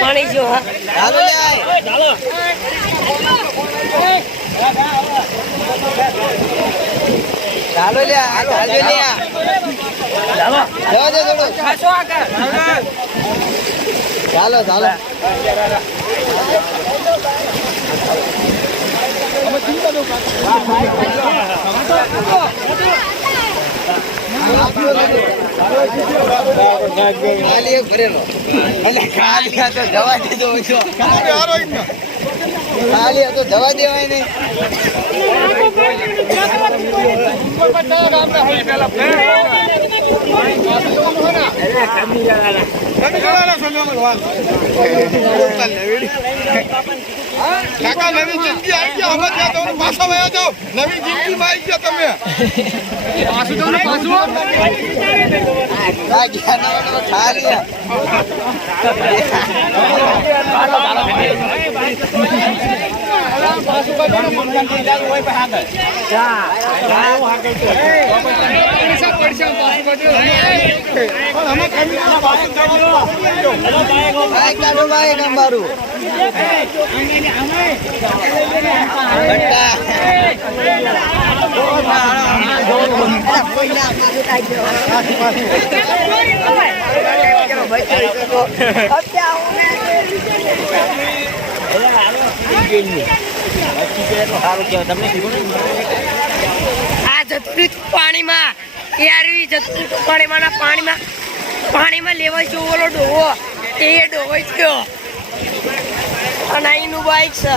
પાણી જો ચાલો ચાલો લે ચાલો લે ચાલો જવા દે થોડું ખાસો આગળ ચાલો ચાલો ખાલી ભરેલો એટલે ખાલી તો જવા દેજો ખાલી તો જવા દેવાય નહીં કાકા નવી જિંદગી આવી ગયા હવે ત્યાં તમને પાછા વયા જાઓ નવી જિંદગીમાં આવી ગયા તમે પાછું તમને પાછું પાણીમાં પાણીમાં લેવા જો ઓલો ડોવો એ ડોવો થયો અને અહીંનું બાઈક છે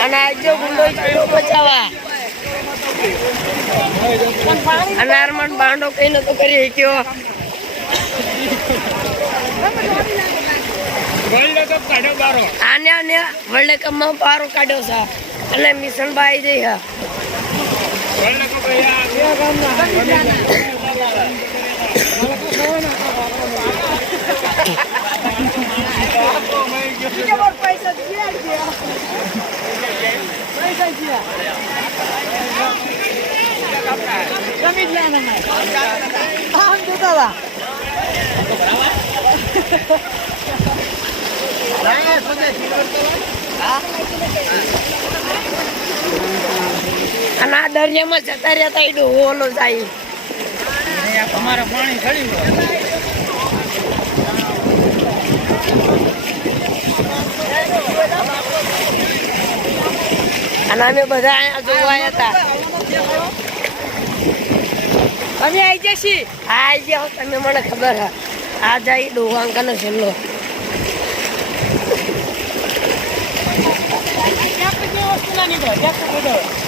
અને આજે ગુંડો બચાવવા અને અરમાન બાંડો કઈ નતો કરી શક્યો આને વર્લ્ડ કપમાં બારો કાઢ્યો છે અને મિશન બાઈ જઈ હા અને આ દરિયામાં જતા રહેતા એ ઓલો જાય તમારે પાણી ચડ્યું અને અમે બધા અહીંયા જોવા હતા અમે આવી જશી હા આવી જાઓ તમે મને ખબર હા આ જાય ડોવાંકાનો છેલ્લો વસ્તુ ના નીકળે